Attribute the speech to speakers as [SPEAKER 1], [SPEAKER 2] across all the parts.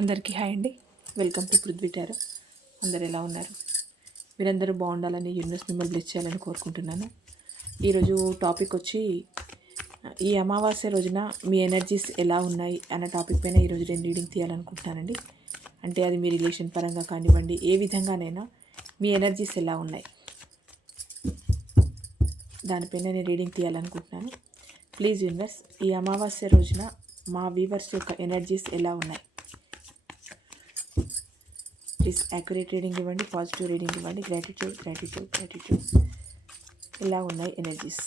[SPEAKER 1] అందరికీ హాయ్ అండి. Welcome to పృథ్వీటారు అందరు ఎలా ఉన్నారు? మీరందరూ బాగుండాలని యూనివర్స్ మిమ్మల్ని బ్లెస్ చేయాలని కోరుకుంటున్నాను. ఈరోజు టాపిక్ వచ్చి ఈ అమావాస్య రోజున మీ ఎనర్జీస్ ఎలా ఉన్నాయి అన్న టాపిక్ పైన ఈరోజు నేను రీడింగ్ తీయాలనుకుంటున్నానండి. అంటే అది మీ రిలేషన్ పరంగా కానివ్వండి ఏ విధంగానైనా మీ ఎనర్జీస్ ఎలా ఉన్నాయి. దానిపైన నేను రీడింగ్ తీయాలనుకుంటున్నాను. ప్లీజ్ యూనివర్స్ ఈ అమావాస్య రోజున మా వీవర్స్ యొక్క ఎనర్జీస్ ఎలా ఉన్నాయి? ప్లీజ్ యాక్యురేట్ రీడింగ్ ఇవ్వండి పాజిటివ్ రీడింగ్ ఇవ్వండి. గ్రాటిట్యూడ్ గ్రాటిట్యూడ్ గ్రాటిట్యూడ్ ఇలా ఉన్నాయి energies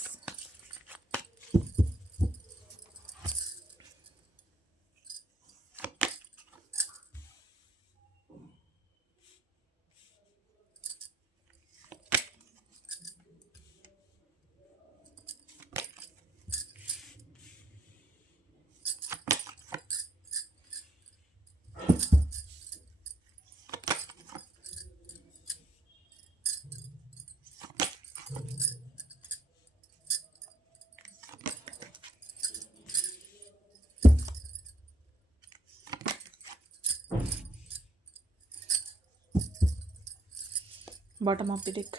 [SPEAKER 1] bottom of the deck.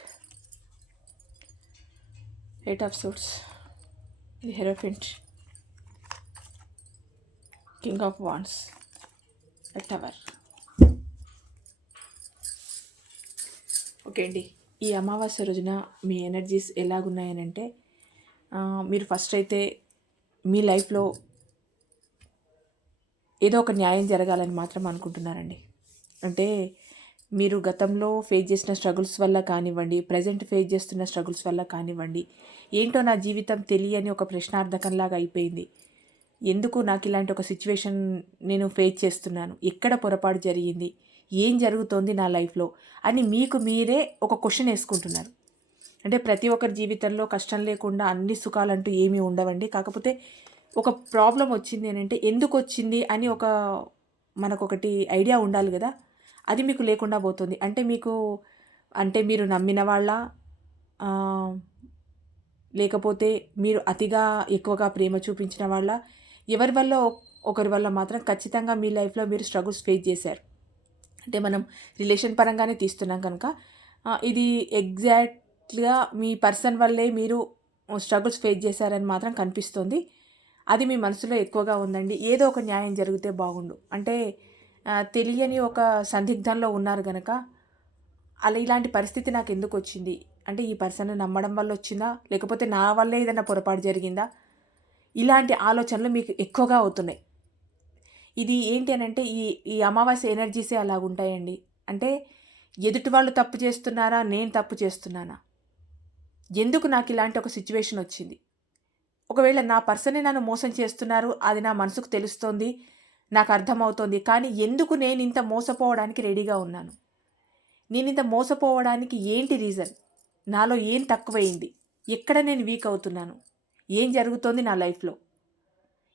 [SPEAKER 1] Eight of swords the hierophant king of wands. A tower. Okay అండి ఈ అమావాస్య రోజున మీ ఎనర్జీస్ ఎలాగున్నాయనంటే మీరు ఫస్ట్ అయితే మీ లైఫ్లో ఏదో ఒక న్యాయం జరగాలని మాత్రం అనుకుంటున్నారండి. అంటే మీరు గతంలో ఫేస్ చేసిన స్ట్రగుల్స్ వల్ల కానివ్వండి ప్రజెంట్ ఫేస్ చేస్తున్న స్ట్రగుల్స్ వల్ల కానివ్వండి ఏంటో నా జీవితం తెలియని ఒక ప్రశ్నార్థకంలాగా అయిపోయింది. ఎందుకు నాకు ఇలాంటి ఒక సిచ్యువేషన్ నేను ఫేస్ చేస్తున్నాను? ఎక్కడ పొరపాటు జరిగింది? ఏం జరుగుతోంది నా లైఫ్లో అని మీకు మీరే ఒక క్వశ్చన్ వేసుకుంటున్నారు. అంటే ప్రతి ఒక్కరి జీవితంలో కష్టం లేకుండా అన్ని సుఖాలంటూ ఏమీ ఉండవండి. కాకపోతే ఒక ప్రాబ్లం వచ్చింది అని అంటే ఎందుకు వచ్చింది అని ఒక మనకొకటి ఐడియా ఉండాలి కదా. అది మీకు లేకుండా పోతుంది. అంటే మీకు అంటే మీరు నమ్మిన వాళ్ళ లేకపోతే మీరు అతిగా ఎక్కువగా ప్రేమ చూపించిన వాళ్ళ ఎవరి వల్ల ఒకరి వల్ల మాత్రం ఖచ్చితంగా మీ లైఫ్లో మీరు స్ట్రగుల్స్ ఫేస్ చేశారు. అంటే మనం రిలేషన్ పరంగానే తీస్తున్నాం కనుక ఇది ఎగ్జాక్ట్గా మీ పర్సన్ వల్లే మీరు స్ట్రగుల్స్ ఫేస్ చేశారని మాత్రం కనిపిస్తుంది. అది మీ మనసులో ఎక్కువగా ఉందండి. ఏదో ఒక న్యాయం జరిగితే బాగుండు. అంటే తెలియని ఒక సందిగ్ధంలో ఉన్నారు కనుక అలా ఇలాంటి పరిస్థితి నాకు ఎందుకు వచ్చింది? అంటే ఈ పర్సన్ నమ్మడం వల్ల వచ్చిందా? లేకపోతే నా వల్లే ఏదైనా పొరపాటు జరిగిందా? ఇలాంటి ఆలోచనలు మీకు ఎక్కువగా అవుతున్నాయి. ఇది ఏంటి అని అంటే ఈ ఈ అమావాస్య ఎనర్జీసే అలా ఉంటాయండి. అంటే ఎదుటి వాళ్ళు తప్పు చేస్తున్నారా? నేను తప్పు చేస్తున్నానా? ఎందుకు నాకు ఇలాంటి ఒక సిచ్యువేషన్ వచ్చింది? ఒకవేళ నా పర్సనే నన్ను మోసం చేస్తున్నారు అది నా మనసుకు తెలుస్తోంది నాకు అర్థమవుతోంది. కానీ ఎందుకు నేను ఇంత మోసపోవడానికి రెడీగా ఉన్నాను? నేను ఇంత మోసపోవడానికి ఏంటి రీజన్? నాలో ఏం తక్కువైంది? ఎక్కడ నేను వీక్ అవుతున్నాను? ఏం జరుగుతోంది నా లైఫ్లో?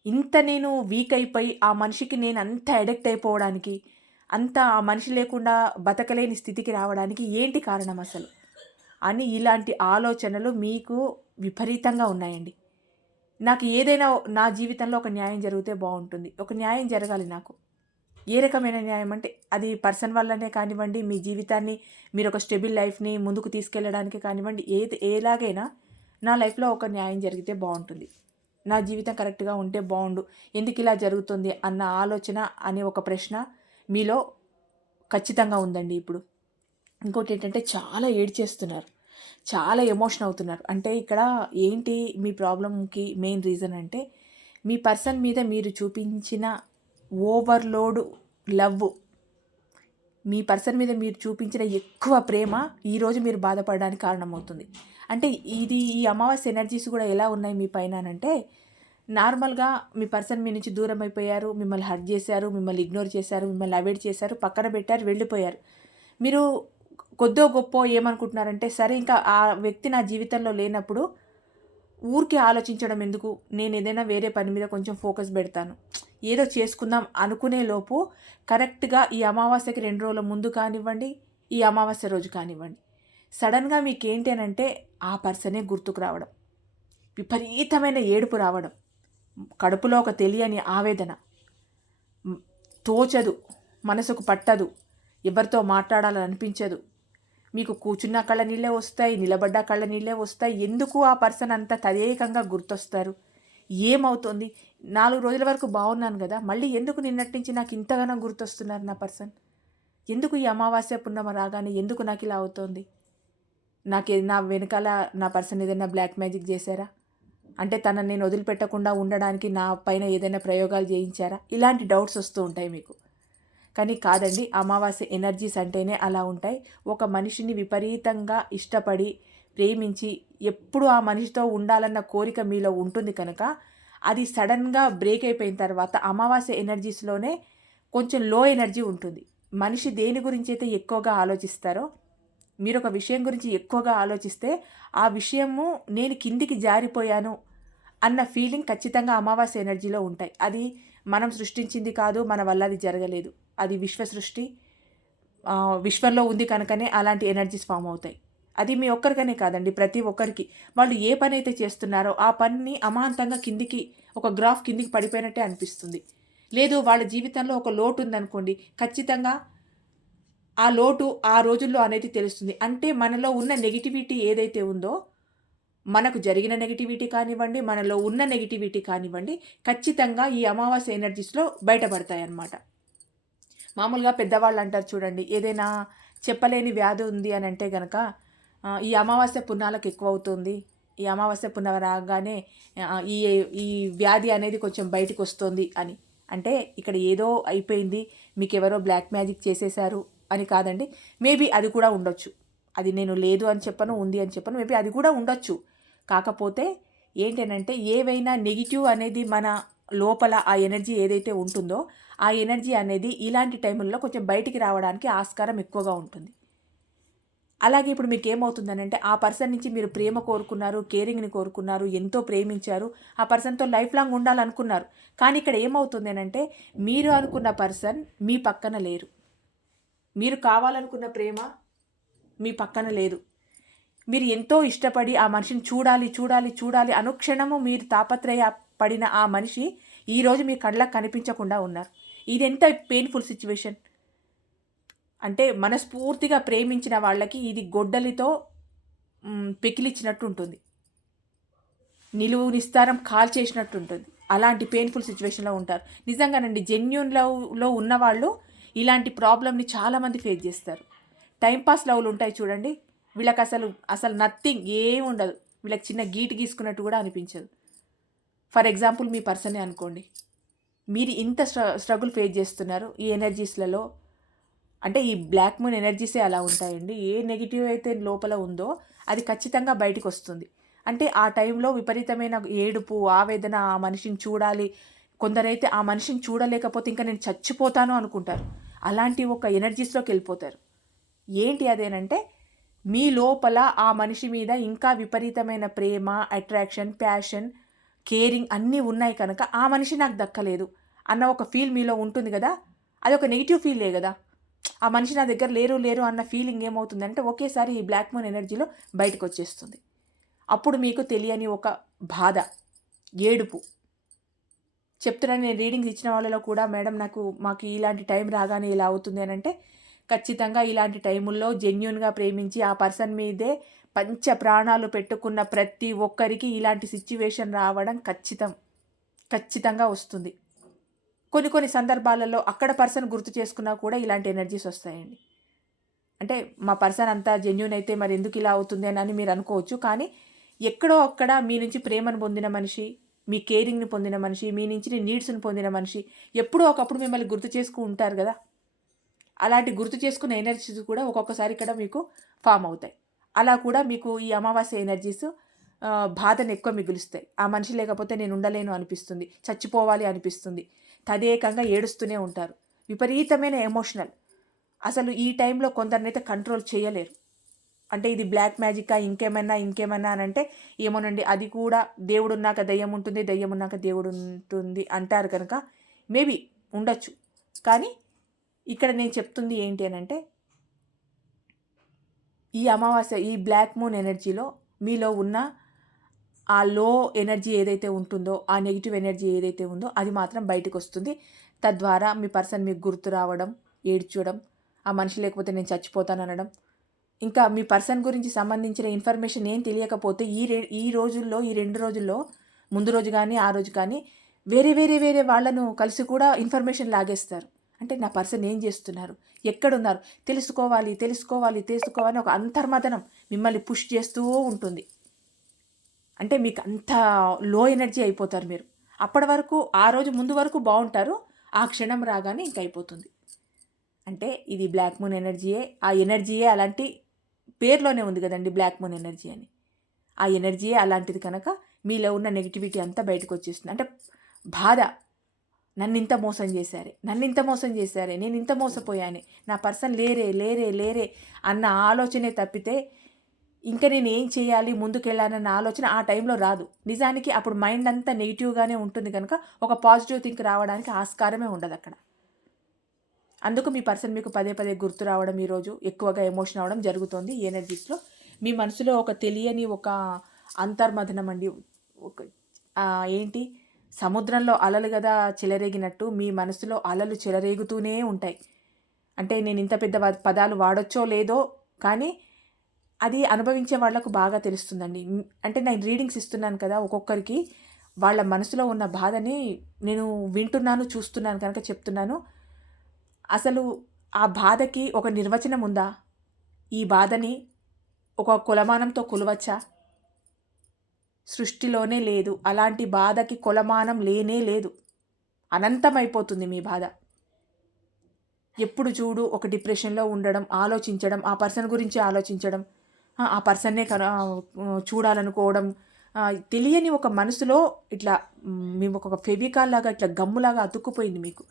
[SPEAKER 1] ఇంత నేను వీక్ అయిపోయి ఆ మనిషికి నేను అంత అడిక్ట్ అయిపోవడానికి అంత ఆ మనిషి లేకుండా బతకలేని స్థితికి రావడానికి ఏంటి కారణం అసలు? అని ఇలాంటి ఆలోచనలు మీకు విపరీతంగా ఉన్నాయండి. నాకు ఏదైనా నా జీవితంలో ఒక న్యాయం జరిగితే బాగుంటుంది. ఒక న్యాయం జరగాలి నాకు. ఏ రకమైన న్యాయం అంటే అది పర్సన్ వల్లనే కానివ్వండి మీ జీవితాన్ని మీరు ఒక స్టెబుల్ లైఫ్ని ముందుకు తీసుకెళ్ళడానికి కానివ్వండి ఏది ఎలాగైనా నా లైఫ్లో ఒక న్యాయం జరిగితే బాగుంటుంది. నా జీవితం కరెక్ట్గా ఉంటే బాగుండు. ఎందుకు ఇలా జరుగుతుంది అన్న ఆలోచన అనే ఒక ప్రశ్న మీలో ఖచ్చితంగా ఉందండి ఇప్పుడు. ఇంకోటి ఏంటంటే చాలా ఏడ్చేస్తున్నారు. చాలా ఎమోషన్ అవుతున్నారు. అంటే ఇక్కడ ఏంటి మీ ప్రాబ్లంకి మెయిన్ రీజన్ అంటే మీ పర్సన్ మీద మీరు చూపించిన ఓవర్లోడ్ లవ్ మీ పర్సన్ మీద మీరు చూపించిన ఎక్కువ ప్రేమ ఈరోజు మీరు బాధపడడానికి కారణమవుతుంది. అంటే ఇది ఈ అమావాస్య ఎనర్జీస్ కూడా ఎలా ఉన్నాయి మీ పైన అంటే నార్మల్గా మీ పర్సన్ మీ నుంచి దూరం అయిపోయారు మిమ్మల్ని హర్ట్ చేశారు మిమ్మల్ని ఇగ్నోర్ చేశారు మిమ్మల్ని అవాయిడ్ చేశారు పక్కన పెట్టారు వెళ్ళిపోయారు. మీరు కొద్దో గొప్ప ఏమనుకుంటున్నారంటే సరే ఇంకా ఆ వ్యక్తి నా జీవితంలో లేనప్పుడు ఊరికి ఆలోచించడం ఎందుకు? నేను ఏదైనా వేరే పని మీద కొంచెం ఫోకస్ పెడతాను. ఏదో చేసుకుందాం అనుకునే లోపు కరెక్ట్గా ఈ అమావాస్యకి రెండు రోజుల ముందు కానివ్వండి ఈ అమావాస్య రోజు కానివ్వండి. సడన్గా మీకు ఏంటి ఆ పర్సనే గుర్తుకు రావడం. విపరీతమైన ఏడుపు రావడం. కడుపులో ఒక తెలియని ఆవేదన. తోచదు. మనసుకు పట్టదు. ఎవరితో మాట్లాడాలని అనిపించదు మీకు కూర్చున్న కళ్ళ నీళ్ళే వస్తాయి నిలబడ్డ కళ్ళ నీళ్ళే వస్తాయి. ఎందుకు ఆ పర్సన్ అంత తదేకంగా గుర్తొస్తారు? ఏమవుతుంది? నాలుగు రోజుల వరకు బాగున్నాను కదా మళ్ళీ ఎందుకు నిన్నటి నుంచి నాకు ఇంతగానో గుర్తొస్తున్నారు నా పర్సన్? ఎందుకు ఈ అమావాస్య పున్నమ రాగానే ఎందుకు నాకు ఇలా అవుతోంది? నాకు నా వెనకాల నా పర్సన్ ఏదైనా బ్లాక్ మ్యాజిక్ చేశారా? అంటే తనని నేను వదిలిపెట్టకుండా ఉండడానికి నా పైన ఏదైనా ప్రయోగాలు చేయించారా? ఇలాంటి డౌట్స్ వస్తూ ఉంటాయి మీకు. కానీ కాదండి అమావాస్య ఎనర్జీస్ అంటేనే అలా ఉంటాయి. ఒక మనిషిని విపరీతంగా ఇష్టపడి ప్రేమించి ఎప్పుడు ఆ మనిషితో ఉండాలన్న కోరిక మీలో ఉంటుంది కనుక అది సడన్గా బ్రేక్ అయిపోయిన తర్వాత అమావాస్య ఎనర్జీస్లోనే కొంచెం లో ఎనర్జీ ఉంటుంది. మనిషి దేని గురించి అయితే ఎక్కువగా ఆలోచిస్తారో మీరు ఒక విషయం గురించి ఎక్కువగా ఆలోచిస్తే ఆ విషయము నేను కిందికి జారిపోయాను అన్న ఫీలింగ్ ఖచ్చితంగా అమావాస్య ఎనర్జీలో ఉంటాయి. అది మనం సృష్టించింది కాదు మన వల్ల అది జరగలేదు. అది విశ్వసృష్టి విశ్వంలో ఉంది కనుకనే అలాంటి ఎనర్జీస్ ఫామ్ అవుతాయి. అది మీ ఒక్కరికనే కాదండి ప్రతి ఒక్కరికి. వాళ్ళు ఏ పని అయితే చేస్తున్నారో ఆ పనిని అమాంతంగా కిందికి ఒక గ్రాఫ్ కిందికి పడిపోయినట్టే అనిపిస్తుంది. లేదు వాళ్ళ జీవితంలో ఒక లోటు ఉందనుకోండి ఖచ్చితంగా ఆ లోటు ఆ రోజుల్లో అనేది తెలుస్తుంది. అంటే మనలో ఉన్న నెగిటివిటీ ఏదైతే ఉందో మనకు జరిగిన నెగిటివిటీ కానివ్వండి మనలో ఉన్న నెగిటివిటీ కానివ్వండి ఖచ్చితంగా ఈ అమావాస్య ఎనర్జీస్లో బయటపడతాయి అన్నమాట మామూలుగా పెద్దవాళ్ళు అంటారు చూడండి ఏదైనా చెప్పలేని వ్యాధి ఉంది అని అంటే గనక ఈ అమావాస్య పుణ్యాలకు ఎక్కువ అవుతుంది ఈ అమావాస్య పుణ్యం రాగానే ఈ ఈ వ్యాధి అనేది కొంచెం బయటకు వస్తుంది అని. అంటే ఇక్కడ ఏదో అయిపోయింది మీకు ఎవరో బ్లాక్ మ్యాజిక్ చేసేశారు అని కాదండి. మేబీ అది కూడా ఉండొచ్చు. అది నేను లేదు అని చెప్పను ఉంది అని చెప్పను మేబీ అది కూడా ఉండొచ్చు. కాకపోతే ఏంటనంటే ఏవైనా నెగిటివ్ అనేది మన లోపల ఆ ఎనర్జీ ఏదైతే ఉంటుందో ఆ ఎనర్జీ అనేది ఇలాంటి టైంలో కొంచెం బయటికి రావడానికి ఆస్కారం ఎక్కువగా ఉంటుంది. అలాగే ఇప్పుడు మీకు ఏమవుతుందనంటే ఆ పర్సన్ నుంచి మీరు ప్రేమ కోరుకున్నారు కేరింగ్ని కోరుకున్నారు ఎంతో ప్రేమించారు ఆ పర్సన్తో లైఫ్ లాంగ్ ఉండాలనుకున్నారు. కానీ ఇక్కడ ఏమవుతుంది అంటే మీరు అనుకున్న పర్సన్ మీ పక్కన లేరు. మీరు కావాలనుకున్న ప్రేమ మీ పక్కన లేదు. మీరు ఎంతో ఇష్టపడి ఆ మనిషిని చూడాలి చూడాలి చూడాలి అనుక్షణము మీరు తాపత్రయ పడిన ఆ మనిషి ఈరోజు మీ కళ్ళకు కనిపించకుండా ఉన్నారు. ఇది ఎంత పెయిన్ఫుల్ సిచ్యువేషన్ అంటే మనస్ఫూర్తిగా ప్రేమించిన వాళ్ళకి ఇది గొడ్డలితో పెకిలిచ్చినట్టు ఉంటుంది నిలువు నిస్తారం కాల్ చేసినట్టు ఉంటుంది అలాంటి పెయిన్ఫుల్ సిచ్యువేషన్లో ఉంటారు. నిజంగానండి జెన్యున్ లవ్లో ఉన్నవాళ్ళు ఇలాంటి ప్రాబ్లమ్ని చాలామంది ఫేస్ చేస్తారు. టైంపాస్ లవ్లు ఉంటాయి చూడండి. వీళ్ళకి అసలు అసలు నథింగ్ ఏం ఉండదు వీళ్ళకి చిన్న గీటు గీసుకున్నట్టు కూడా అనిపించదు. ఫర్ ఎగ్జాంపుల్ మీ పర్సనే అనుకోండి. మీరు ఇంత స్ట్రగుల్ ఫేస్ చేస్తున్నారు ఈ ఎనర్జీస్లలో. అంటే ఈ బ్లాక్ మూన్ ఎనర్జీసే అలా ఉంటాయండి. ఏ నెగిటివ్ అయితే లోపల ఉందో అది ఖచ్చితంగా బయటకు వస్తుంది అంటే ఆ టైంలో విపరీతమైన ఏడుపు ఆవేదన ఆ మనిషిని చూడాలి. కొందరైతే ఆ మనిషిని చూడలేకపోతే ఇంకా నేను చచ్చిపోతాను అనుకుంటారు. అలాంటి ఒక ఎనర్జీస్లోకి వెళ్ళిపోతారు. ఏంటి అదేనంటే మీ లోపల ఆ మనిషి మీద ఇంకా విపరీతమైన ప్రేమ అట్రాక్షన్ ప్యాషన్ కేరింగ్ అన్నీ ఉన్నాయి కనుక ఆ మనిషి నాకు దక్కలేదు అన్న ఒక ఫీల్ మీలో ఉంటుంది కదా? అది ఒక నెగిటివ్ ఫీలే కదా? ఆ మనిషి నా దగ్గర లేరు లేరు అన్న ఫీలింగ్ ఏమవుతుందంటే ఒకేసారి ఈ బ్లాక్ మూన్ ఎనర్జీలో బయటకు వచ్చేస్తుంది అప్పుడు మీకు తెలియని ఒక బాధ ఏడుపు. చెప్తున్నాను నేను రీడింగ్స్ ఇచ్చిన వాళ్ళలో కూడా మేడం నాకు మాకు ఇలాంటి టైం రాగానే ఇలా అవుతుంది అని అంటే ఖచ్చితంగా ఇలాంటి టైముల్లో జెన్యున్గా ప్రేమించి ఆ పర్సన్ మీదే పంచ ప్రాణాలు పెట్టుకున్న ప్రతి ఒక్కరికి ఇలాంటి సిచ్యువేషన్ రావడం ఖచ్చితం ఖచ్చితంగా వస్తుంది. కొన్ని కొన్ని సందర్భాలలో అక్కడ పర్సన్ గుర్తు చేసుకున్నా కూడా ఇలాంటి ఎనర్జీస్ వస్తాయండి. అంటే మా పర్సన్ అంతా జెన్యున్ అయితే మరి ఎందుకు ఇలా అవుతుంది అని మీరు అనుకోవచ్చు కానీ ఎక్కడో అక్కడ మీ నుంచి ప్రేమను పొందిన మనిషి మీ కేరింగ్ని పొందిన మనిషి మీ నుంచి నీడ్స్ని పొందిన మనిషి ఎప్పుడో ఒకప్పుడు మిమ్మల్ని గుర్తు చేసుకు ఉంటారు కదా? అలాంటి గుర్తు చేసుకున్న ఎనర్జీస్ కూడా ఒక్కొక్కసారి ఇక్కడ మీకు ఫామ్ అవుతాయి. అలా కూడా మీకు ఈ అమావాస్య ఎనర్జీస్ బాధను ఎక్కువ మిగులుస్తాయి. ఆ మనిషి లేకపోతే నేను ఉండలేను అనిపిస్తుంది చచ్చిపోవాలి అనిపిస్తుంది. తదేకంగా ఏడుస్తూనే ఉంటారు. విపరీతమైన ఎమోషనల్ అసలు ఈ టైంలో కొందరినైతే కంట్రోల్ చేయలేరు. అంటే ఇది బ్లాక్ మ్యాజికా ఇంకేమైనా ఇంకేమైనా అని అంటే ఏమోనండి అది కూడా దేవుడు ఉన్నాక దయ్యం ఉంటుంది దయ్యం ఉన్నాక దేవుడు ఉంటుంది అంటారు కనుక మేబీ ఉండొచ్చు. కానీ ఇక్కడ నేను చెప్తుంది ఏంటి అని అంటే ఈ అమావాస్య ఈ బ్లాక్ మూన్ ఎనర్జీలో మీలో ఉన్న ఆ లో ఎనర్జీ ఏదైతే ఉంటుందో ఆ నెగిటివ్ ఎనర్జీ ఏదైతే ఉందో అది మాత్రం బయటకు వస్తుంది. తద్వారా మీ పర్సన్ మీకు గుర్తు రావడం ఏడ్చడం ఆ మనిషి లేకపోతే నేను చచ్చిపోతాను అనడం. ఇంకా మీ పర్సన్ గురించి సంబంధించిన ఇన్ఫర్మేషన్ ఏం తెలియకపోతే ఈ రే ఈ రోజుల్లో ఈ రెండు రోజుల్లో ముందు రోజు కానీ ఆ రోజు కానీ వేరే వేరే వేరే వాళ్ళను కలిసి కూడా ఇన్ఫర్మేషన్ లాగేస్తారు. అంటే నా పర్సన్ ఏం చేస్తున్నారు? ఎక్కడున్నారు? తెలుసుకోవాలి తెలుసుకోవాలి తెలుసుకోవాలి ఒక అంతర్మదనం మిమ్మల్ని పుష్ చేస్తూ ఉంటుంది. అంటే మీకు అంత లో ఎనర్జీ అయిపోతారు మీరు. అప్పటి వరకు ఆ రోజు ముందు వరకు బాగుంటారు ఆ క్షణం రాగానే ఇంక అయిపోతుంది. అంటే ఇది బ్లాక్ మూన్ ఎనర్జీయే ఆ ఎనర్జీయే అలాంటి పేర్లోనే ఉంది కదండి బ్లాక్ మూన్ ఎనర్జీ అని. ఆ ఎనర్జీయే అలాంటిది కనుక మీలో ఉన్న నెగిటివిటీ అంతా బయటకు వచ్చేస్తుంది. అంటే బాధ నన్ను ఇంత మోసం చేశారే నన్ను ఇంత మోసం చేశారే నేను ఇంత మోసపోయానే. నా పర్సన్ లేరే లేరే లేరే అన్న ఆలోచనే తప్పితే ఇంకా నేను ఏం చేయాలి ముందుకెళ్ళాలన్న ఆలోచన ఆ టైంలో రాదు. నిజానికి అప్పుడు మైండ్ అంతా నెగిటివ్గానే ఉంటుంది కనుక ఒక పాజిటివ్ థింక్ రావడానికి ఆస్కారమే ఉండదు అక్కడ. అందుకు మీ పర్సన్ మీకు పదే పదే గుర్తు రావడం ఈరోజు ఎక్కువగా ఎమోషన్ అవడం జరుగుతుంది ఈ ఎనర్జీస్లో. మీ మనసులో ఒక తెలియని ఒక అంతర్మథనం అండి ఒక ఏంటి? సముద్రంలో అలలు కదా చెలరేగినట్టు మీ మనసులో అలలు చెలరేగుతూనే ఉంటాయి. అంటే నేను ఇంత పెద్ద పదాలు వాడొచ్చో లేదో కానీ అది అనుభవించే వాళ్ళకు బాగా తెలుస్తుందండి. అంటే నేను రీడింగ్స్ ఇస్తున్నాను కదా ఒక్కొక్కరికి వాళ్ళ మనసులో ఉన్న బాధని నేను వింటున్నాను చూస్తున్నాను కనుక చెప్తున్నాను. అసలు ఆ బాధకి ఒక నిర్వచనం ఉందా? ఈ బాధని ఒక కులమానంతో కొలవచ్చా? సృష్టిలోనే లేదు. అలాంటి బాధకి కొలమానం లేనే లేదు. అనంతమైపోతుంది మీ బాధ. ఎప్పుడు చూడు ఒక డిప్రెషన్లో ఉండడం ఆలోచించడం ఆ పర్సన్ గురించి ఆలోచించడం ఆ, పర్సన్నే కన చూడాలనుకోవడం తెలియని ఒక మనసులో ఇట్లా మేము ఒక ఫెవికాల్ లాగా ఇట్లా గమ్ములాగా అతుక్కుపోయింది మీకు.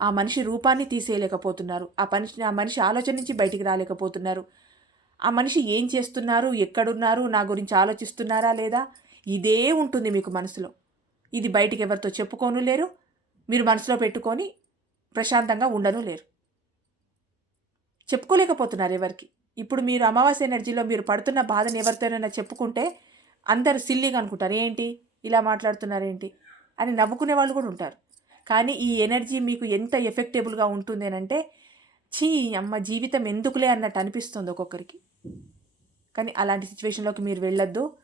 [SPEAKER 1] ఆ మనిషి రూపాన్ని తీసేయలేకపోతున్నారు. ఆ మనిషి ఆ మనిషి ఆలోచన నుంచి బయటికి రాలేకపోతున్నారు. ఆ మనిషి ఏం చేస్తున్నారు? ఎక్కడున్నారు? నా గురించి ఆలోచిస్తున్నారా లేదా? ఇదే ఉంటుంది మీకు మనసులో. ఇది బయటికి ఎవరితో చెప్పుకోను లేరు. మీరు మనసులో పెట్టుకొని ప్రశాంతంగా ఉండను లేరు. చెప్పుకోలేకపోతున్నారు ఎవరికి. ఇప్పుడు మీరు అమావాస్య ఎనర్జీలో మీరు పడుతున్న బాధను ఎవరితోనైనా చెప్పుకుంటే అందరు సిల్లీగా అనుకుంటారు. ఏంటి? ఇలా మాట్లాడుతున్నారేంటి? అని నవ్వుకునే వాళ్ళు కూడా ఉంటారు. కానీ ఈ ఎనర్జీ మీకు ఎంత ఎఫెక్టబుల్గా ఉంటుంది అంటే చీ అమ్మ జీవితం ఎందుకులే అన్నట్టు అనిపిస్తుంది ఒక్కొక్కరికి. కానీ అలాంటి సిచ్యువేషన్లోకి మీరు వెళ్ళొద్దు.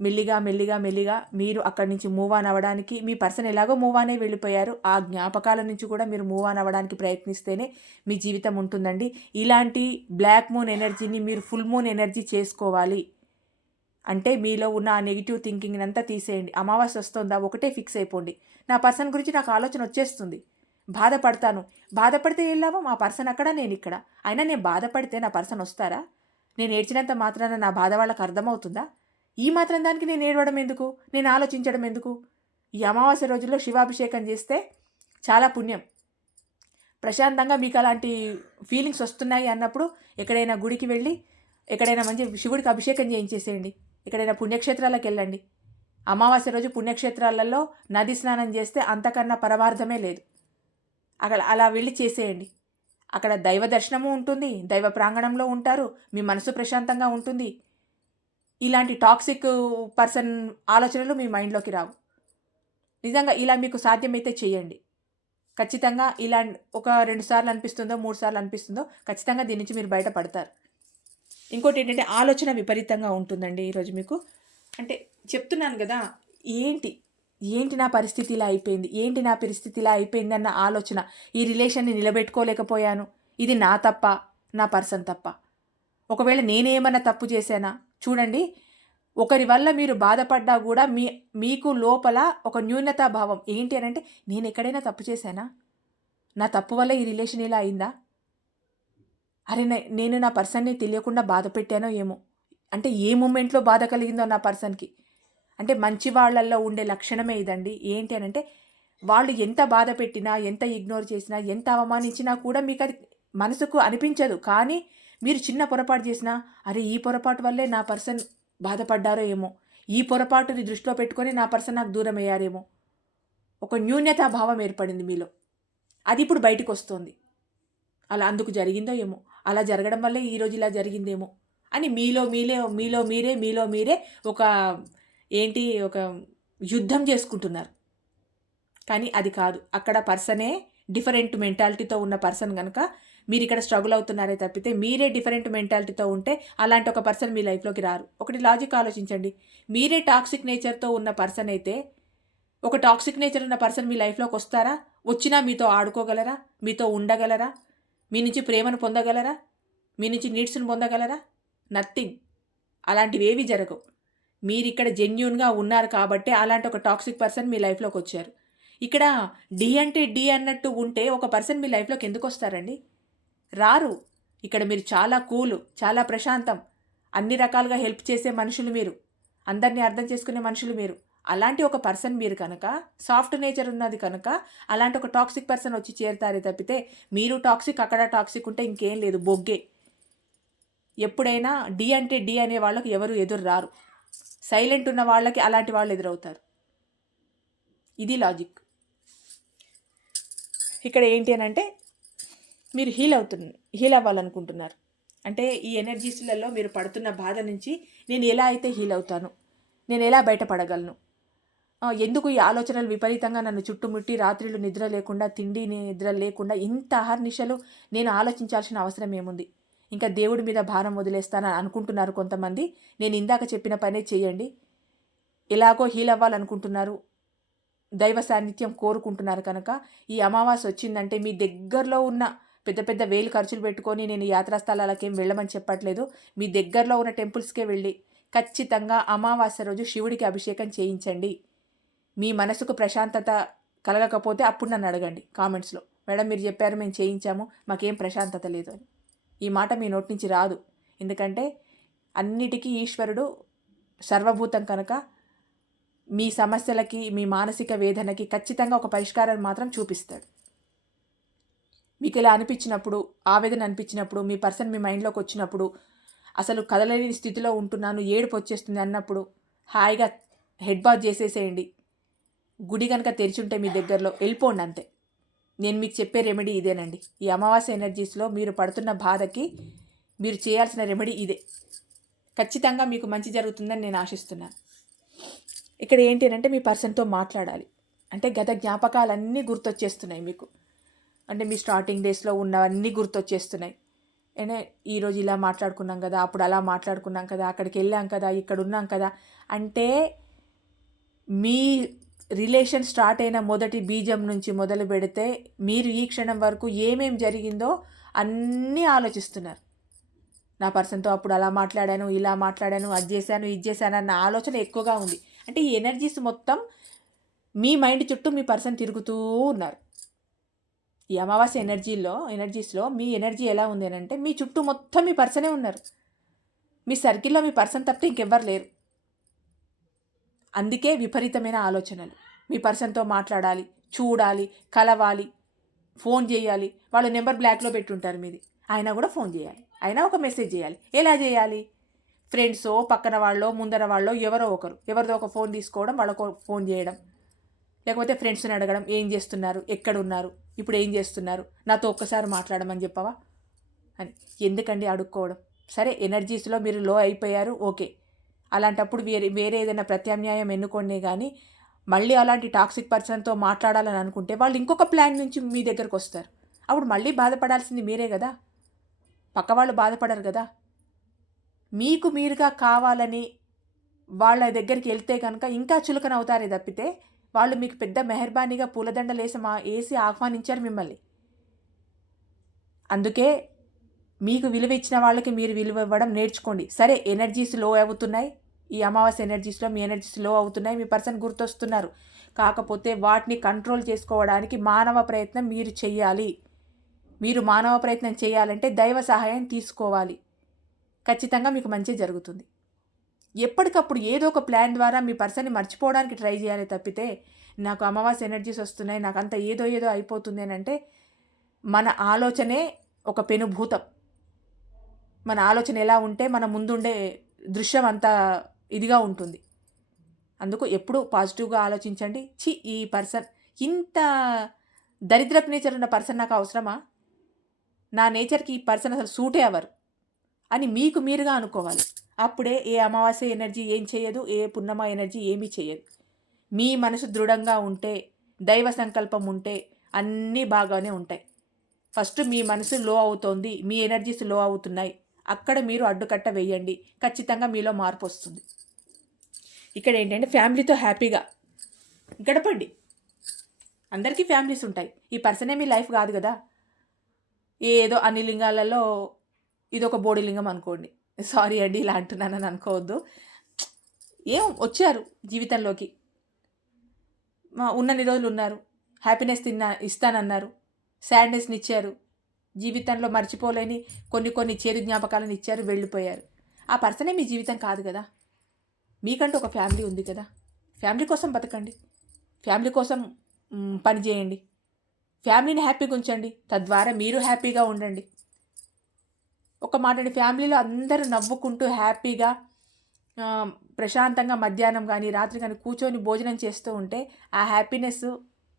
[SPEAKER 1] మెల్లిగా మెల్లిగా మెల్లిగా మీరు అక్కడి నుంచి మూవ్ ఆన్ అవ్వడానికి మీ పర్సన్ ఎలాగో మూవ్ ఆనే వెళ్ళిపోయారు. ఆ జ్ఞాపకాల నుంచి కూడా మీరు మూవ్ ఆన్ అవ్వడానికి ప్రయత్నిస్తేనే మీ జీవితం ఉంటుందండి. ఇలాంటి బ్లాక్ మూన్ ఎనర్జీని మీరు ఫుల్ మూన్ ఎనర్జీ చేసుకోవాలి. అంటే మీలో ఉన్న ఆ నెగిటివ్ థింకింగ్ అంతా తీసేయండి. అమావాస్య వస్తుందా? ఒకటే ఫిక్స్ అయిపోండి. నా పర్సన్ గురించి నాకు ఆలోచన వచ్చేస్తుంది. బాధపడతాను. బాధపడితే ఏం లాభం? ఆ పర్సన్ అక్కడ నేను ఇక్కడ. అయినా నేను బాధపడితే నా పర్సన్ వస్తారా? నేను ఏడ్చినంత మాత్రాన నా బాధ వాళ్ళకి అర్థమవుతుందా? ఈ మాత్రం దానికి నేను ఏడవడం ఎందుకు? నేను ఆలోచించడం ఎందుకు? ఈ అమావాస్య రోజుల్లో శివాభిషేకం చేస్తే చాలా పుణ్యం. ప్రశాంతంగా మీకు అలాంటి ఫీలింగ్స్ వస్తున్నాయి అన్నప్పుడు ఎక్కడైనా గుడికి వెళ్ళి ఎక్కడైనా మంచి శివుడికి అభిషేకం చేయించేసేయండి. ఎక్కడైనా పుణ్యక్షేత్రాలకు వెళ్ళండి. అమావాస్య రోజు పుణ్యక్షేత్రాలలో నది స్నానం చేస్తే అంతకన్నా పరమార్థమే లేదు. అక్కడ అలా వెళ్ళి చేసేయండి. అక్కడ దైవ దర్శనము ఉంటుంది దైవ ప్రాంగణంలో ఉంటారు మీ మనసు ప్రశాంతంగా ఉంటుంది. ఇలాంటి టాక్సిక్ పర్సన్ ఆలోచనలు మీ మైండ్లోకి రావు. నిజంగా ఇలా మీకు సాధ్యమైతే చేయండి. ఖచ్చితంగా ఇలా ఒక రెండు సార్లు అనిపిస్తుందో మూడు సార్లు అనిపిస్తుందో ఖచ్చితంగా దీని నుంచి మీరు బయటపడతారు. ఇంకోటి ఏంటంటే ఆలోచన విపరీతంగా ఉంటుందండి ఈరోజు మీకు. అంటే చెప్తున్నాను కదా ఏంటి? ఏంటి నా పరిస్థితి ఇలా అయిపోయింది? ఏంటి నా పరిస్థితి ఇలా అయిపోయింది అన్న ఆలోచన? ఈ రిలేషన్ని నిలబెట్టుకోలేకపోయాను. ఇది నా తప్ప నా పర్సన్ తప్ప. ఒకవేళ నేనేమన్నా తప్పు చేశానా? చూడండి ఒకరి వల్ల మీరు బాధపడ్డా కూడా మీ మీకు లోపల ఒక న్యూనతా భావం. ఏంటి అని అంటే నేను ఎక్కడైనా తప్పు చేశానా? నా తప్పు వల్ల ఈ రిలేషన్ ఇలా అయిందా? అరే నేను నా పర్సన్ని తెలియకుండా బాధ పెట్టానో ఏమో. అంటే ఏ మూమెంట్లో బాధ కలిగిందో నా పర్సన్కి. అంటే మంచి వాళ్ళల్లో ఉండే లక్షణమే ఇదండి. ఏంటి అని అంటే వాళ్ళు ఎంత బాధ పెట్టినా ఎంత ఇగ్నోర్ చేసినా ఎంత అవమానించినా కూడా మీకు అది మనసుకు అనిపించదు. కానీ మీరు చిన్న పొరపాటు చేసినా అరే ఈ పొరపాటు వల్లే నా పర్సన్ బాధపడ్డారో ఏమో. ఈ పొరపాటుని దృష్టిలో పెట్టుకొని నా పర్సన్ నాకు దూరం అయ్యారేమో ఒక న్యూన్యతా భావం ఏర్పడింది మీలో. అది ఇప్పుడు బయటకు వస్తుంది. అలా అందుకు జరిగిందో ఏమో. అలా జరగడం వల్లే ఈరోజు ఇలా జరిగిందేమో. అని మీలో మీలే మీలో మీరే మీలో మీరే ఒక ఏంటి ఒక యుద్ధం చేసుకుంటున్నారు. కానీ అది కాదు. అక్కడ పర్సనే డిఫరెంట్ మెంటాలిటీతో ఉన్న పర్సన్ కనుక మీరు ఇక్కడ స్ట్రగుల్ అవుతున్నారే తప్పితే మీరే డిఫరెంట్ మెంటాలిటీతో ఉంటే అలాంటి ఒక పర్సన్ మీ లైఫ్లోకి రారు. ఒకటి లాజిక్ ఆలోచించండి. మీరే టాక్సిక్ నేచర్తో ఉన్న పర్సన్ అయితే ఒక టాక్సిక్ నేచర్ ఉన్న పర్సన్ మీ లైఫ్లోకి వస్తారా? వచ్చినా మీతో ఆడుకోగలరా? మీతో ఉండగలరా? మీ నుంచి ప్రేమను పొందగలరా? మీ నుంచి నీడ్స్ను పొందగలరా? నథింగ్ అలాంటివి ఏవి జరగవు. మీరు ఇక్కడ జెన్యున్గా ఉన్నారు కాబట్టి అలాంటి ఒక టాక్సిక్ పర్సన్ మీ లైఫ్లోకి వచ్చారు. ఇక్కడ డి అంటే డి అన్నట్టు ఉంటే ఒక పర్సన్ మీ లైఫ్లోకి ఎందుకు వస్తారండి? రారు. ఇక్కడ మీరు చాలా కూల్ చాలా ప్రశాంతం. అన్ని రకాలుగా హెల్ప్ చేసే మనుషులు మీరు. అందరినీ అర్థం చేసుకునే మనుషులు మీరు. అలాంటి ఒక పర్సన్ మీరు కనుక సాఫ్ట్ నేచర్ ఉన్నది కనుక అలాంటి ఒక టాక్సిక్ పర్సన్ వచ్చి చేరుతారే తప్పితే మీరు టాక్సిక్ అక్కడ టాక్సిక్ ఉంటే ఇంకేం లేదు బొగ్గే. ఎప్పుడైనా డి అంటే డి అనే వాళ్ళకి ఎవరు ఎదురు రారు. సైలెంట్ ఉన్న వాళ్ళకి అలాంటి వాళ్ళు ఎదురవుతారు. ఇది లాజిక్. ఇక్కడ ఏంటి అని అంటే మీరు హీల్ అవుతున్న హీల్ అవ్వాలనుకుంటున్నారు. అంటే ఈ ఎనర్జీస్లలో మీరు పడుతున్న బాధ నుంచి నేను ఎలా అయితే హీల్ అవుతాను? నేను ఎలా బయటపడగలను? ఎందుకు ఈ ఆలోచనలు విపరీతంగా నన్ను చుట్టుముట్టి రాత్రిళ్ళు నిద్ర లేకుండా తిండి నిద్ర లేకుండా ఇంత అహర్నిశలు నేను ఆలోచించాల్సిన అవసరం ఏముంది? ఇంకా దేవుడి మీద భారం వదిలేస్తానని అనుకుంటున్నారు కొంతమంది. నేను ఇందాక చెప్పిన పనే చేయండి. ఎలాగో హీల్ అవ్వాలనుకుంటున్నారు. దైవ సాన్నిధ్యం కోరుకుంటున్నారు కనుక ఈ అమావాస్య వచ్చిందంటే మీ దగ్గరలో ఉన్న పెద్ద పెద్ద వేలు ఖర్చులు పెట్టుకొని నేను యాత్రాస్థలాలకేం వెళ్ళమని చెప్పట్లేదు. మీ దగ్గరలో ఉన్న టెంపుల్స్కే వెళ్ళి ఖచ్చితంగా అమావాస్య రోజు శివుడికి అభిషేకం చేయించండి. మీ మనసుకు ప్రశాంతత కలగకపోతే అప్పుడు నన్ను అడగండి కామెంట్స్లో. మేడం మీరు చెప్పారు మేము చేయించాము మాకేం ప్రశాంతత లేదు అని. ఈ మాట మీ నోటి నుంచి రాదు. ఎందుకంటే అన్నిటికీ ఈశ్వరుడు సర్వభూతం కనుక మీ సమస్యలకి మీ మానసిక వేదనకి ఖచ్చితంగా ఒక పరిష్కారం మాత్రం చూపిస్తాడు. మీకు ఇలా అనిపించినప్పుడు ఆవేదన అనిపించినప్పుడు మీ పర్సన్ మీ మైండ్లోకి వచ్చినప్పుడు అసలు కదలేని స్థితిలో ఉంటున్నాను ఏడుపు వచ్చేస్తుంది అన్నప్పుడు హాయిగా హెడ్ బాత్ చేసేసేయండి. గుడి కనుక తెరిచుంటే మీ దగ్గరలో వెళ్ళిపోండి అంతే. నేను మీకు చెప్పే రెమెడీ ఇదేనండి. ఈ అమావాస్య ఎనర్జీస్లో మీరు పడుతున్న బాధకి మీరు చేయాల్సిన రెమెడీ ఇదే. ఖచ్చితంగా మీకు మంచి జరుగుతుందని నేను ఆశిస్తున్నాను. ఇక్కడ ఏంటి అంటే మీ పర్సన్తో మాట్లాడాలి. అంటే గత జ్ఞాపకాలన్నీ గుర్తొచ్చేస్తున్నాయి మీకు. అంటే మీ స్టార్టింగ్ డేస్లో ఉన్నవన్నీ గుర్తొచ్చేస్తున్నాయి. అంటే ఈరోజు ఇలా మాట్లాడుకున్నాం కదా అప్పుడు అలా మాట్లాడుకున్నాం కదా అక్కడికి వెళ్ళాం కదా ఇక్కడ ఉన్నాం కదా అంటే మీ రిలేషన్ స్టార్ట్ అయిన మొదటి బీజం నుంచి మొదలు పెడితే మీరు ఈ క్షణం వరకు ఏమేం జరిగిందో అన్నీ ఆలోచిస్తున్నారు. నా పర్సన్తో అప్పుడు అలా మాట్లాడాను ఇలా మాట్లాడాను అది చేశాను ఇది చేశాను అన్న ఆలోచన ఎక్కువగా ఉంది. అంటే ఈ ఎనర్జీస్ మొత్తం మీ మైండ్ చుట్టూ మీ పర్సన్ తిరుగుతూ ఉన్నారు. ఈ అమావాస్య ఎనర్జీలో ఎనర్జీస్లో మీ ఎనర్జీ ఎలా ఉంది అని అంటే మీ చుట్టూ మొత్తం మీ పర్సనే ఉన్నారు. మీ సర్కిల్లో మీ పర్సన్ తప్పితే ఇంకెవ్వరు లేరు. అందుకే విపరీతమైన ఆలోచనలు. మీ పర్సన్తో మాట్లాడాలి చూడాలి కలవాలి ఫోన్ చేయాలి. వాళ్ళ నెంబర్ బ్లాక్లో పెట్టుంటారు మీది. అయినా కూడా ఫోన్ చేయాలి. అయినా ఒక మెసేజ్ చేయాలి. ఎలా చేయాలి? ఫ్రెండ్సో పక్కన వాళ్ళో ముందర వాళ్ళో ఎవరో ఒకరు. ఎవరిదో ఒక ఫోన్ తీసుకోవడం వాళ్ళకు ఫోన్ చేయడం. లేకపోతే ఫ్రెండ్స్ని అడగడం ఏం చేస్తున్నారు? ఎక్కడ ఉన్నారు ఇప్పుడు ఏం చేస్తున్నారు? నాతో ఒక్కసారి మాట్లాడమని చెప్పవా? అని. ఎందుకండి అడుక్కోవడం? సరే ఎనర్జీస్లో మీరు లో అయిపోయారు ఓకే. అలాంటప్పుడు వేరే వేరే ఏదైనా ప్రత్యామ్నాయం ఎన్నుకోండి కానీ మళ్ళీ అలాంటి టాక్సిక్ పర్సన్తో మాట్లాడాలని అనుకుంటే వాళ్ళు ఇంకొక ప్లాన్ నుంచి మీ దగ్గరకు వస్తారు. అప్పుడు మళ్ళీ బాధపడాల్సింది మీరే కదా. పక్క వాళ్ళు బాధపడరు కదా. మీకు మీరుగా కావాలని వాళ్ళ దగ్గరికి వెళ్తే కనుక ఇంకా చులకన అవుతారే తప్పితే వాళ్ళు మీకు పెద్ద మెహర్బానీగా పూలదండలేసమా వేసి మా వేసి ఆహ్వానించారు మిమ్మల్ని. అందుకే మీకు విలువ ఇచ్చిన వాళ్ళకి మీరు విలువ ఇవ్వడం నేర్చుకోండి. సరే ఎనర్జీస్లో అవుతున్నాయి. ఈ అమావాస్య ఎనర్జీస్లో మీ ఎనర్జీస్లో అవుతున్నాయి. మీ పర్సన్ గుర్తొస్తున్నారు. కాకపోతే వాటిని కంట్రోల్ చేసుకోవడానికి మానవ ప్రయత్నం మీరు చెయ్యాలి. మీరు మానవ ప్రయత్నం చేయాలంటే దైవ సహాయం తీసుకోవాలి. ఖచ్చితంగా మీకు మంచి జరుగుతుంది. ఎప్పటికప్పుడు ఏదో ఒక ప్లాన్ ద్వారా మీ పర్సన్ని మర్చిపోవడానికి ట్రై చేయాలి తప్పితే నాకు అమావాస్య ఎనర్జీస్ వస్తున్నాయి నాకు అంత ఏదో ఏదో అయిపోతుంది అని అంటే మన ఆలోచనే ఒక పెనుభూతం. మన ఆలోచన ఎలా ఉంటే మన ముందుండే దృశ్యం అంత ఇదిగా ఉంటుంది. అందుకు ఎప్పుడు పాజిటివ్గా ఆలోచించండి. చి ఈ పర్సన్ ఇంత దరిద్రపు నేచర్ ఉన్న పర్సన్ నాకు అవసరమా? నా నేచర్కి ఈ పర్సన్ అసలు సూటే అవ్వరు అని మీకు మీరుగా అనుకోవాలి. అప్పుడే ఏ అమావాస్య ఎనర్జీ ఏం చేయదు ఏ పున్నమ ఎనర్జీ ఏమీ చేయదు. మీ మనసు దృఢంగా ఉంటే దైవ సంకల్పం ఉంటే అన్నీ బాగానే ఉంటాయి. ఫస్ట్ మీ మనసు లో అవుతోంది మీ ఎనర్జీస్లో అవుతున్నాయి. అక్కడ మీరు అడ్డుకట్ట వేయండి ఖచ్చితంగా మీలో మార్పు వస్తుంది. ఇక్కడ ఏంటంటే ఫ్యామిలీతో హ్యాపీగా గడపండి. అందరికీ ఫ్యామిలీస్ ఉంటాయి. ఈ పర్సనే మీ లైఫ్ కాదు కదా. ఏదో అన్ని లింగాలలో ఇదొక బోడి లింగం అనుకోండి. సారీ అండి ఇలా అంటున్నానని అనుకోవద్దు. ఏం వచ్చారు జీవితంలోకి. ఉన్నన్ని రోజులు ఉన్నారు. హ్యాపీనెస్ తిన్నా ఇస్తానన్నారు. సాడ్నెస్ని ఇచ్చారు జీవితంలో మర్చిపోలేని కొన్ని కొన్ని చేదు జ్ఞాపకాలను ఇచ్చారు వెళ్ళిపోయారు. ఆ పర్సనే మీ జీవితం కాదు కదా. మీకంటూ ఒక ఫ్యామిలీ ఉంది కదా. ఫ్యామిలీ కోసం బతకండి. ఫ్యామిలీ కోసం పనిచేయండి పని చేయండి. ఫ్యామిలీని హ్యాపీగా ఉంచండి. తద్వారా మీరు హ్యాపీగా ఉండండి. ఒక మాటని ఫ్యామిలీలో అందరూ నవ్వుకుంటూ హ్యాపీగా ప్రశాంతంగా మధ్యాహ్నం కానీ రాత్రి కానీ కూర్చొని భోజనం చేస్తూ ఉంటే ఆ హ్యాపీనెస్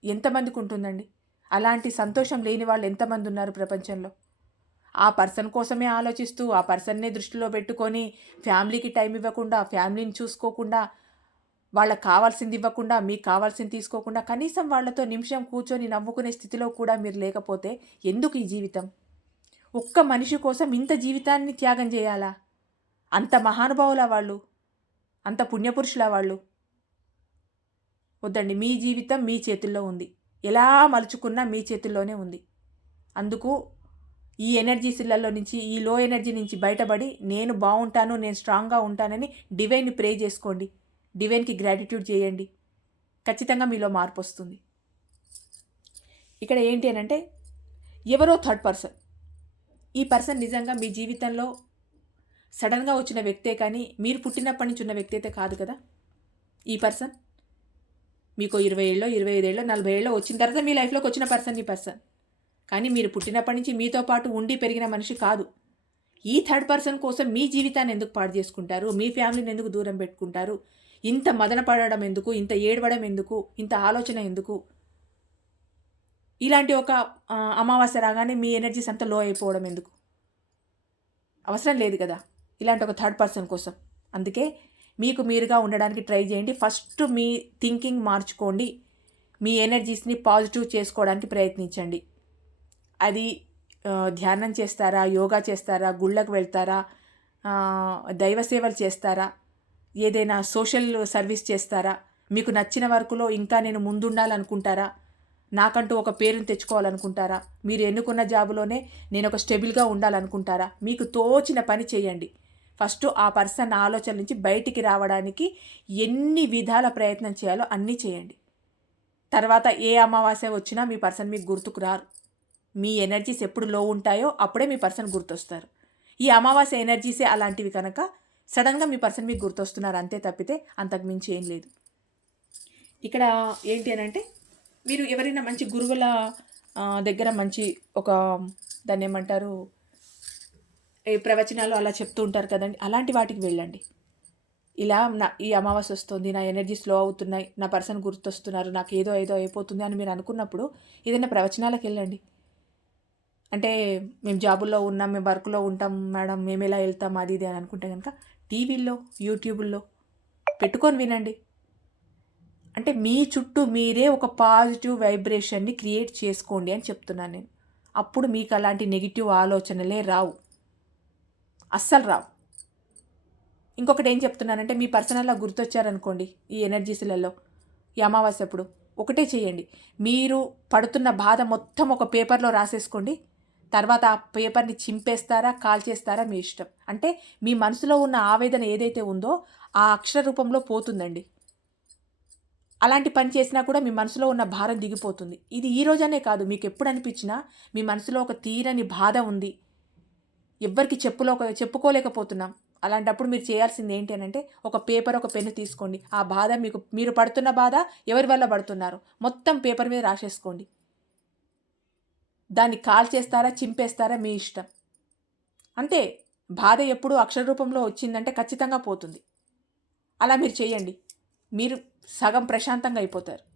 [SPEAKER 1] ఎంతమందికి ఉంటుందండి? అలాంటి సంతోషం లేని వాళ్ళు ఎంతమంది ఉన్నారు ప్రపంచంలో? ఆ పర్సన్ కోసమే ఆలోచిస్తూ ఆ పర్సన్నే దృష్టిలో పెట్టుకొని ఫ్యామిలీకి టైం ఇవ్వకుండా ఫ్యామిలీని చూసుకోకుండా వాళ్ళకి కావాల్సింది ఇవ్వకుండా మీకు కావాల్సింది తీసుకోకుండా కనీసం వాళ్ళతో నిమిషం కూర్చొని నవ్వుకునే స్థితిలో కూడా మీరు లేకపోతే ఎందుకు ఈ జీవితం? ఒక్క మనిషి కోసం ఇంత జీవితాన్ని త్యాగం చేయాలా? అంత మహానుభావుల వాళ్ళు? అంత పుణ్యపురుషుల వాళ్ళు? వద్దండి మీ జీవితం మీ చేతుల్లో ఉంది. ఎలా మలుచుకున్నా మీ చేతుల్లోనే ఉంది. అందుకు ఈ ఎనర్జీస్లలో నుంచి ఈ లో ఎనర్జీ నుంచి బయటపడి నేను బాగుంటాను నేను స్ట్రాంగ్గా ఉంటానని డివైన్ని ప్రే చేసుకోండి. డివైన్కి గ్రాటిట్యూడ్ చేయండి. ఖచ్చితంగా మీలో మార్పు వస్తుంది. ఇక్కడ ఏంటి అని అంటే ఎవరో థర్డ్ పర్సన్. ఈ పర్సన్ నిజంగా మీ జీవితంలో సడన్గా వచ్చిన వ్యక్తే కానీ మీరు పుట్టినప్పటి నుంచి ఉన్న వ్యక్తి అయితే కాదు కదా? ఈ పర్సన్? మీకు ఇరవై ఏళ్ళలో ఇరవై ఐదేళ్ళో నలభై ఏళ్ళలో వచ్చిన తర్వాత మీ లైఫ్లోకి వచ్చిన పర్సన్ ఈ పర్సన్. కానీ మీరు పుట్టినప్పటి నుంచి మీతో పాటు ఉండి పెరిగిన మనిషి కాదు. ఈ థర్డ్ పర్సన్ కోసం మీ జీవితాన్ని ఎందుకు పాడు చేసుకుంటారు? మీ ఫ్యామిలీని ఎందుకు దూరం పెట్టుకుంటారు? ఇంత మదన పడడం ఎందుకు? ఇంత ఏడవడం ఎందుకు? ఇంత ఆలోచన ఎందుకు? ఇలాంటి ఒక అమావాస్య రాగానే మీ ఎనర్జీస్ అంతా లో అయిపోవడం ఎందుకు? అవసరం లేదు కదా. ఇలాంటి ఒక థర్డ్ పర్సన్ కోసం. అందుకే మీకు మీరుగా ఉండడానికి ట్రై చేయండి. ఫస్ట్ మీ థింకింగ్ మార్చుకోండి. మీ ఎనర్జీస్ని పాజిటివ్ చేసుకోవడానికి ప్రయత్నించండి. అది ధ్యానం చేస్తారా యోగా చేస్తారా గుళ్ళకు వెళ్తారా దైవ సేవలు చేస్తారా ఏదైనా సోషల్ సర్వీస్ చేస్తారా మీకు నచ్చిన వర్కులో ఇంకా నేను ముందుండాలనుకుంటారా నాకంటూ ఒక పేరుని తెచ్చుకోవాలనుకుంటారా? మీరు ఎన్నుకున్న జాబులోనే నేను ఒక స్టెబుల్గా ఉండాలనుకుంటారా? మీకు తోచిన పని చేయండి. ఫస్ట్ ఆ పర్సన్ ఆలోచన నుంచి బయటికి రావడానికి ఎన్ని విధాల ప్రయత్నం చేయాలో అన్నీ చేయండి. తర్వాత ఏ అమావాస్య వచ్చినా మీ పర్సన్ మీకు గుర్తుకు రారు. మీ ఎనర్జీస్ ఎప్పుడు లో ఉంటాయో అప్పుడే మీ పర్సన్ గుర్తొస్తారు. ఈ అమావాస్య ఎనర్జీసే అలాంటివి కనుక సడన్గా మీ పర్సన్ మీకు గుర్తొస్తున్నారు అంతే తప్పితే అంతకు మించి ఏం లేదు. ఇక్కడ ఏంటి అని అంటే మీరు ఎవరైనా మంచి గురువుల దగ్గర మంచి ఒక దాన్ని ఏమంటారు ఏ ప్రవచనాలు అలా చెప్తూ ఉంటారు కదండి అలాంటి వాటికి వెళ్ళండి. ఇలా నా ఈ అమావాస్య వస్తుంది నా ఎనర్జీ స్లో అవుతున్నాయి నా పర్సన్ గుర్తొస్తున్నారు నాకు ఏదో ఏదో అయిపోతుంది అని మీరు అనుకున్నప్పుడు ఏదైనా ప్రవచనాలకు వెళ్ళండి. అంటే మేము జాబుల్లో ఉన్నాం మేము వర్క్లో ఉంటాం మేడం మేము ఎలా వెళ్తాం అది ఇది అని అనుకుంటే కనుక టీవీల్లో యూట్యూబ్లో పెట్టుకొని వినండి. అంటే మీ చుట్టూ మీరే ఒక పాజిటివ్ వైబ్రేషన్ని క్రియేట్ చేసుకోండి అని చెప్తున్నాను నేను. అప్పుడు మీకు అలాంటి నెగిటివ్ ఆలోచనలే రావు. అస్సలు రావు. ఇంకొకటి ఏం చెప్తున్నానంటే మీ పర్సనల్గా గుర్తొచ్చారనుకోండి ఈ ఎనర్జీస్లలో ఈ అమావాస్య అప్పుడు ఒకటే చేయండి. మీరు పడుతున్న బాధ మొత్తం ఒక పేపర్లో రాసేసుకోండి. తర్వాత ఆ పేపర్ని చింపేస్తారా కాల్చేస్తారా మీ ఇష్టం. అంటే మీ మనసులో ఉన్న ఆవేదన ఏదైతే ఉందో ఆ అక్షర రూపంలో పోతుందండి. అలాంటి పని చేసినా కూడా మీ మనసులో ఉన్న భారం దిగిపోతుంది. ఇది ఈ రోజనే కాదు మీకు ఎప్పుడు అనిపించినా మీ మనసులో ఒక తీరని బాధ ఉంది. ఎవ్వరికి చెప్పులో చెప్పుకోలేకపోతున్నాం. అలాంటప్పుడు మీరు చేయాల్సింది ఏంటి అని అంటే ఒక పేపర్ ఒక పెన్ను తీసుకోండి. ఆ బాధ మీకు మీరు పడుతున్న బాధ ఎవరి వల్ల పడుతున్నారు? మొత్తం పేపర్ మీద రాసేసుకోండి. దాన్ని కాల్ చేస్తారా చింపేస్తారా మీ ఇష్టం. అంతే. బాధ ఎప్పుడు అక్షర రూపంలో వచ్చిందంటే ఖచ్చితంగా పోతుంది. అలా మీరు చేయండి. మీరు సగం ప్రశాంతంగా అయిపోతారు.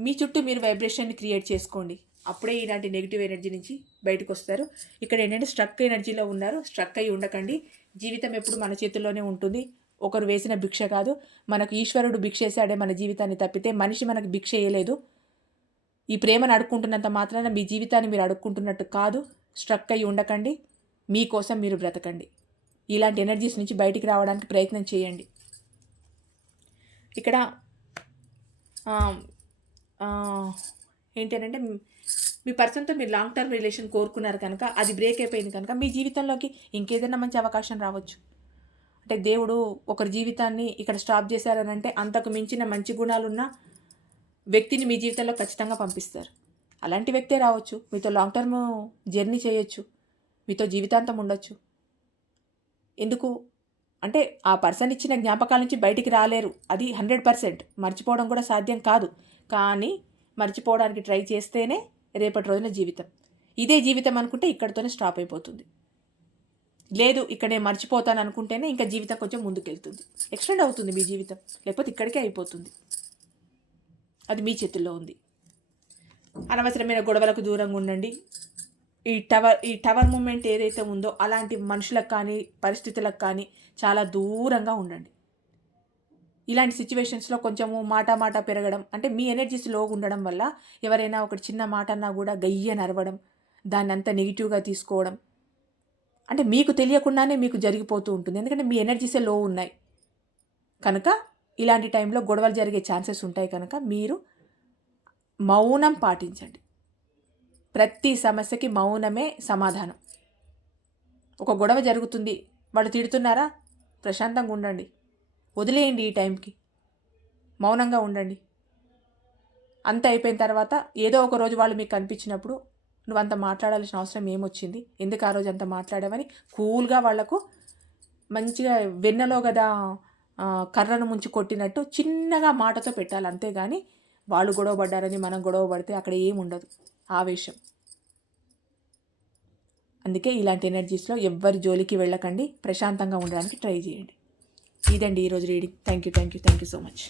[SPEAKER 1] మీ చుట్టూ మీరు వైబ్రేషన్ని క్రియేట్ చేసుకోండి. అప్పుడే ఇలాంటి నెగిటివ్ ఎనర్జీ నుంచి బయటకు వస్తారు. ఇక్కడ ఏంటంటే స్ట్రక్ ఎనర్జీలో ఉన్నారు. స్ట్రక్ అయి ఉండకండి. జీవితం ఎప్పుడు మన చేతుల్లోనే ఉంటుంది. ఒకరు వేసిన భిక్ష కాదు. మనకు ఈశ్వరుడు భిక్ష వేసాడే మన జీవితాన్ని తప్పితే మనిషి మనకు భిక్ష వేయలేదు. ఈ ప్రేమను అడుక్కుంటున్నంత మాత్రాన మీ జీవితాన్ని మీరు అడుక్కుంటున్నట్టు కాదు. స్ట్రక్ అయ్యి ఉండకండి. మీకోసం మీరు బ్రతకండి. ఇలాంటి ఎనర్జీస్ నుంచి బయటికి రావడానికి ప్రయత్నం చేయండి. ఇక్కడ ఏంటంటే మీ పర్సన్తో మీరు లాంగ్ టర్మ్ రిలేషన్ కోరుకున్నారు కనుక అది బ్రేక్ అయిపోయింది కనుక మీ జీవితంలోకి ఇంకేదైనా మంచి అవకాశం రావచ్చు. అంటే దేవుడు ఒకరి జీవితాన్ని ఇక్కడ స్టాప్ చేశారనంటే అంతకు మించిన మంచి గుణాలున్న వ్యక్తిని మీ జీవితంలో ఖచ్చితంగా పంపిస్తారు. అలాంటి వ్యక్తే రావచ్చు. మీతో లాంగ్ టర్మ్ జర్నీ చేయొచ్చు. మీతో జీవితాంతం ఉండొచ్చు. ఎందుకు అంటే ఆ పర్సన్ ఇచ్చిన జ్ఞాపకాల నుంచి బయటికి రాలేరు. అది హండ్రెడ్ పర్సెంట్. మర్చిపోవడం కూడా సాధ్యం కాదు. కానీ మర్చిపోవడానికి ట్రై చేస్తేనే రేపటి రోజున జీవితం. ఇదే జీవితం అనుకుంటే ఇక్కడితోనే స్టాప్ అయిపోతుంది. లేదు ఇక్కడ నేను మర్చిపోతాను అనుకుంటేనే ఇంకా జీవితం కొంచెం ముందుకెళ్తుంది. ఎక్స్టెండ్ అవుతుంది మీ జీవితం. లేకపోతే ఇక్కడికే అయిపోతుంది. అది మీ చేతుల్లో ఉంది. అనవసరమైన గొడవలకు దూరంగా ఉండండి. ఈ టవర్ ఈ టవర్ మూమెంట్ ఏదైతే ఉందో అలాంటి మనుషులకు కానీ పరిస్థితులకు కానీ చాలా దూరంగా ఉండండి. ఇలాంటి సిచ్యువేషన్స్లో కొంచెము మాట మాట పెరగడం అంటే మీ ఎనర్జీస్ లోగా ఉండడం వల్ల ఎవరైనా ఒకటి చిన్న మాట అన్నా కూడా గయ్య నరవడం దాన్ని అంతా నెగిటివ్గా తీసుకోవడం అంటే మీకు తెలియకుండానే మీకు జరిగిపోతూ ఉంటుంది. ఎందుకంటే మీ ఎనర్జీసే లో ఉన్నాయి. కనుక ఇలాంటి టైంలో గొడవలు జరిగే ఛాన్సెస్ ఉంటాయి కనుక మీరు మౌనం పాటించండి. ప్రతి సమస్యకి మౌనమే సమాధానం. ఒక గొడవ జరుగుతుంది వాళ్ళు తిడుతున్నారా? ప్రశాంతంగా ఉండండి. వదిలేయండి ఈ టైంకి. మౌనంగా ఉండండి. అంత అయిపోయిన తర్వాత ఏదో ఒక రోజు వాళ్ళు మీకు కనిపించినప్పుడు నువ్వు అంత మాట్లాడాల్సిన అవసరం ఏమొచ్చింది? ఎందుకు ఆ రోజు అంత మాట్లాడావని కూల్గా వాళ్ళకు మంచిగా వెన్నలో కదా కర్రను ముంచి కొట్టినట్టు చిన్నగా మాటతో పెట్టాలి. అంతేగాని వాళ్ళు గొడవ పడ్డారని మనం గొడవ పడితే అక్కడ ఏం ఉండదు ఆవేశం. అందుకే ఇలాంటి ఎనర్జీస్లో ఎవ్వరి జోలికి వెళ్ళకండి. ప్రశాంతంగా ఉండడానికి ట్రై చేయండి. ఇదండి ఈరోజు reading thank you thank you thank you so much